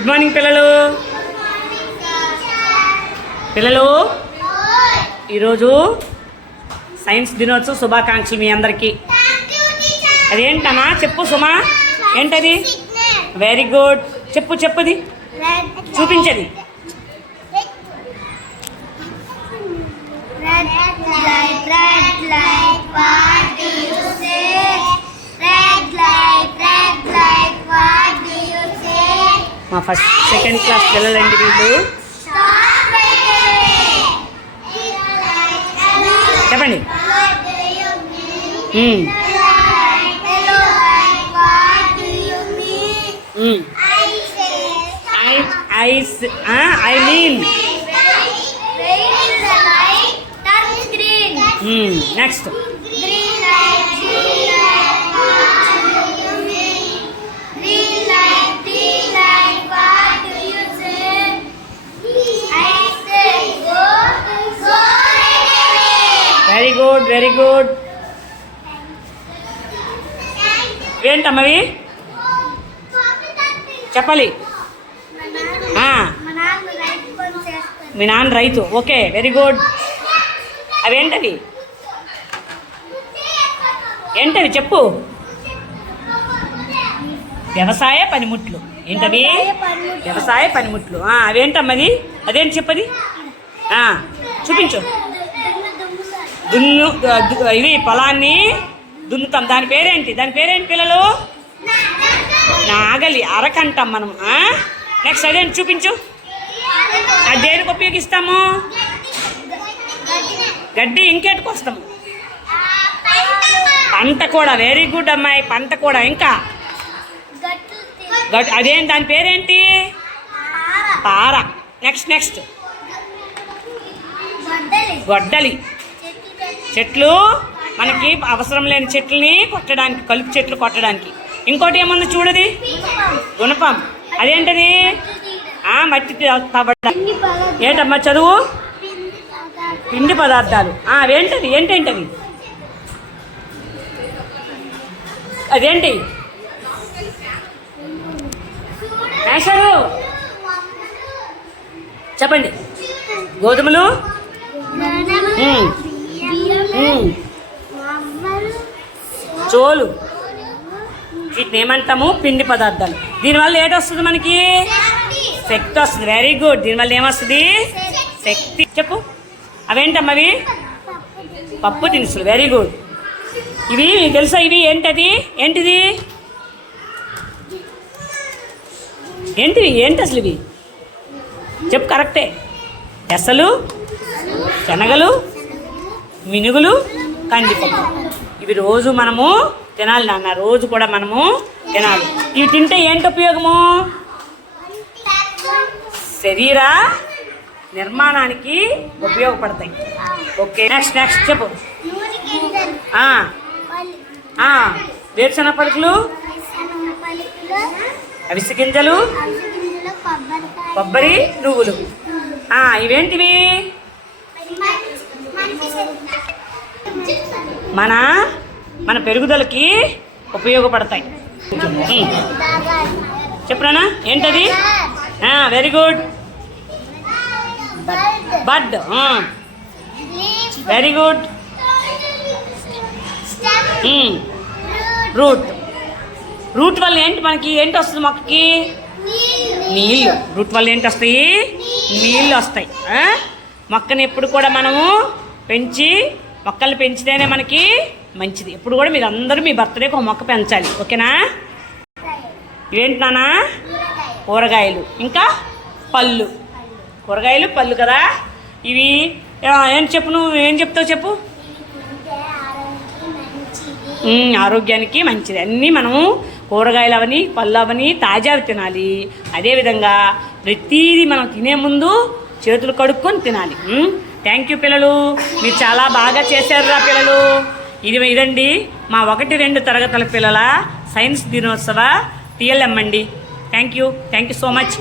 Good morning పిల్లలు. పిల్లలు ఈరోజు సైన్స్ దినోత్సవ శుభాకాంక్షలు మీ అందరికీ. అదేంటనా చెప్పు సుమా, ఏంటది? వెరీ గుడ్, చెప్పుది, చూపించది. మా ఫస్ట్ సెకండ్ క్లాస్ పిల్లలండి వీళ్ళు. చెప్పండి. I mean next very good, very good. ఏంటమ్మవి చెప్పాలి. మీ నాన్న రైతు, ఓకే, వెరీ గుడ్. అవేంటవి చెప్పు. వ్యవసాయ పనిముట్లు. ఏంటవి? వ్యవసాయ పనిముట్లు. అవేంటమ్మది? అదేంటి చెప్పది? చూపించు. ఇవి పొలాన్ని దున్నుతాం. దాని పేరేంటి పిల్లలు? నాగలి, అరకంటాం మనం. నెక్స్ట్ అదేంటి చూపించు. అది దేనికి ఉపయోగిస్తాము? గడ్డి ఇంకేటికొస్తాము? పంట కూడా. వెరీ గుడ్ అమ్మాయి, పంట కూడా. ఇంకా అదేంటి? దాని పేరేంటి? పార. నెక్స్ట్ గొడ్డలి. చెట్లు, మనకి అవసరం లేని చెట్లని కొట్టడానికి, కలుపు చెట్లు కొట్టడానికి. ఇంకోటి ఏముంది చూడది? గుణపం. అదేంటది? మట్టి తవ్వడం. ఏంటమ్మా చదువు? పిండి పదార్థాలు. ఏంటేంటవి? అదేంటి? మేషాలు చెప్పండి. గోధుమలు, చోలు, వీటిని ఏమంటాము? పిండి పదార్థాలు. దీనివల్ల ఏటొస్తుంది మనకి? శక్తి వస్తుంది. Very good. దీనివల్ల ఏమొస్తుంది? శక్తి. చెప్పు. అవేంటమ్మవి? పప్పు దినుసులు. Very good. ఇవి తెలుసా? ఇవి ఏంటిది? ఏంటి అసలు ఇవి? చెప్పు, కరెక్టే. పెసలు, శనగలు, మినుగులు, కందిపప్పు. ఇవి రోజు మనము తినాలి నాన్న, రోజు కూడా మనము తినాలి. ఇవి తింటే ఏంటి ఉపయోగము? శరీర నిర్మాణానికి ఉపయోగపడతాయి. ఓకే, నెక్స్ట్ చెప్పు. వేరుశనగ పలుకులు, అవిసె గింజలు, కొబ్బరి, నువ్వులు. ఇవేంటివి? మన పెరుగుదలకి ఉపయోగపడతాయి. చెప్పురానా? ఏంటది? Very good. Bud. Very good. Root వల్ల ఏంటి వస్తుంది మొక్కకి? నీళ్ళు. రూట్ వల్ల ఏంటి వస్తాయి? నీళ్ళు వస్తాయి. మొక్కని ఎప్పుడు కూడా మనము మొక్కల్ని పెంచితేనే మనకి మంచిది. ఎప్పుడు కూడా మీరు అందరూ మీ బర్త్డేకి ఒక మొక్క పెంచాలి, ఓకేనా? ఇవేంటి నాన్న? కూరగాయలు, ఇంకా పళ్ళు. కూరగాయలు, పళ్ళు కదా ఇవి. ఏంటి చెప్పు, నువ్వు ఏం చెప్తావు చెప్పు. ఆరోగ్యానికి మంచిది. అన్నీ మనము కూరగాయలు అవని, పళ్ళు అవని తాజావి తినాలి. అదేవిధంగా ప్రతిదీ మనం తినే ముందు చేతులు కడుక్కొని తినాలి. థ్యాంక్ యూ పిల్లలు, మీరు చాలా బాగా చేశారురా పిల్లలు. ఇదండి మా 1-2 తరగతుల పిల్లల సైన్స్ దినోత్సవ TLM అండి. Thank you so much.